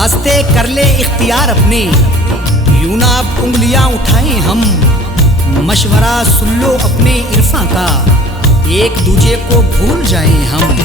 रास्ते कर ले इख्तियार अपने, यूं ना अब उंगलियां उठाएं हम। मशवरा सुन लो अपने इरफा का, एक दूजे को भूल जाएं हम।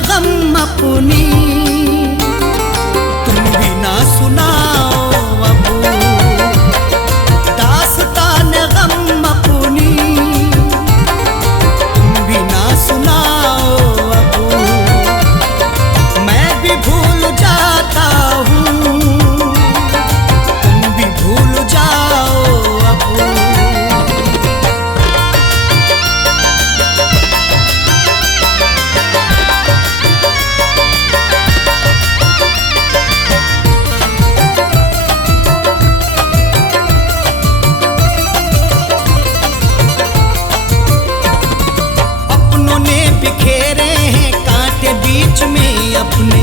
अपनी तुम भी ना सुनाओ अब दास्तान गम अपनी, तुम भी ना सुनाओ अब मैं भी भूल जाता हूँ, तुम भी भूल जाओ अब। बिखेरे हैं कांटे बीच में अपने,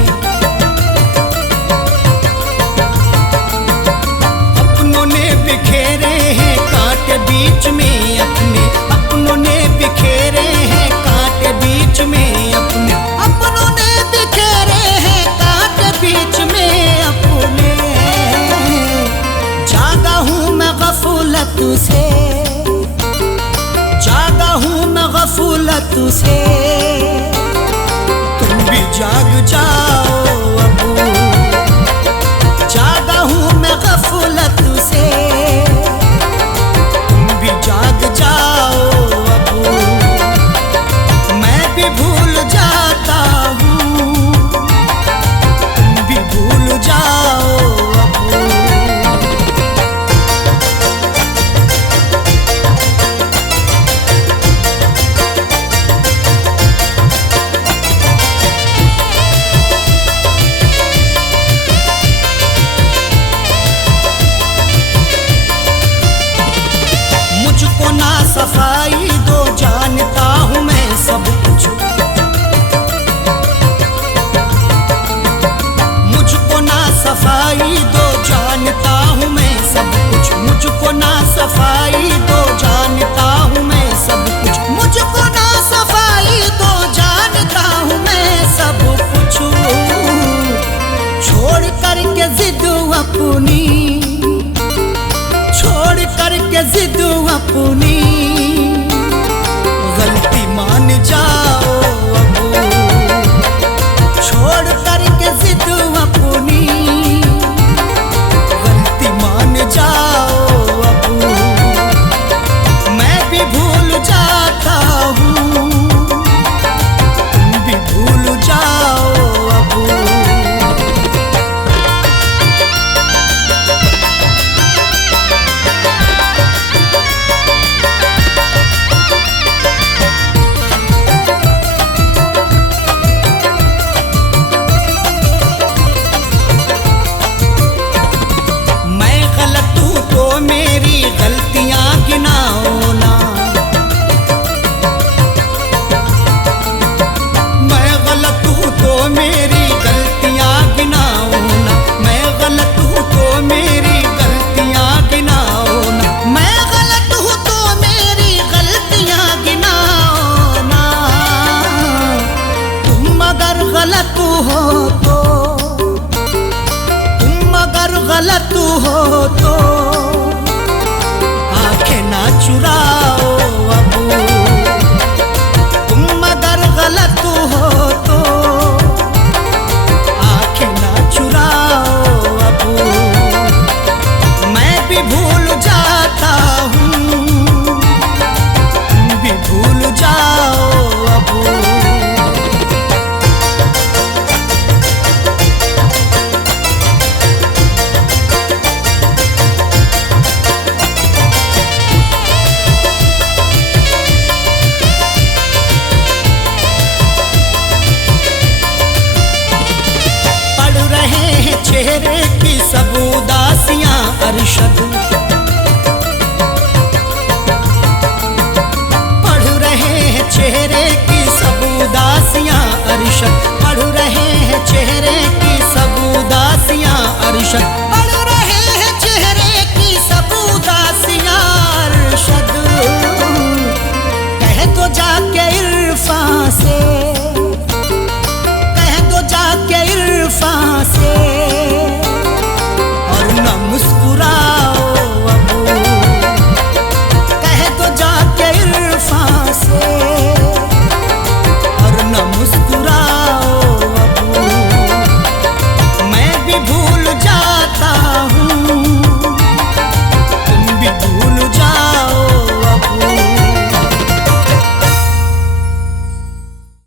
अपनों ने बिखेरे हैं कांटे बीच में अपने, अपनों ने बिखेरे हैं कांटे बीच में अपने, अपनों ने बिखेरे हैं कांटे बीच में अपने। जागा हूँ मैं गफलत से, जागा हूँ मैं गफलत से, तुम भी जाग जाओ अब। जागा हूँ मैं गफलत से, तुम भी जाग जाओ अपनी, गलती मान जाओ अब, छोड़ करके जिद अपनी, गलती मान जाओ अब, मैं भी भूल जाता हूँ, तुम भी भूल जाओ अब। मेरी गलतियां गिनाओ ना, मैं गलत हूँ तो मेरी गलतियां गिनाओ ना, मैं गलत हूँ तो मेरी गलतियां गिनाओ ना, मैं गलत हूँ तो मेरी गलतियां गिनाओ ना, तुम अगर गलत हो तो, तुम अगर गलत हो तो ना चुराओ अब, तुम अगर गलत हो तो आंखें ना चुराओ अब, मैं भी भूल जाता हूँ, तुम भी भूल जाओ अब। चेहरे की सब उदासियां अरशद, पढ़ रहे हैं चेहरे की सब उदासियां अरशद, पढ़ रहे हैं चेहरे की सब उदासियां अरशद,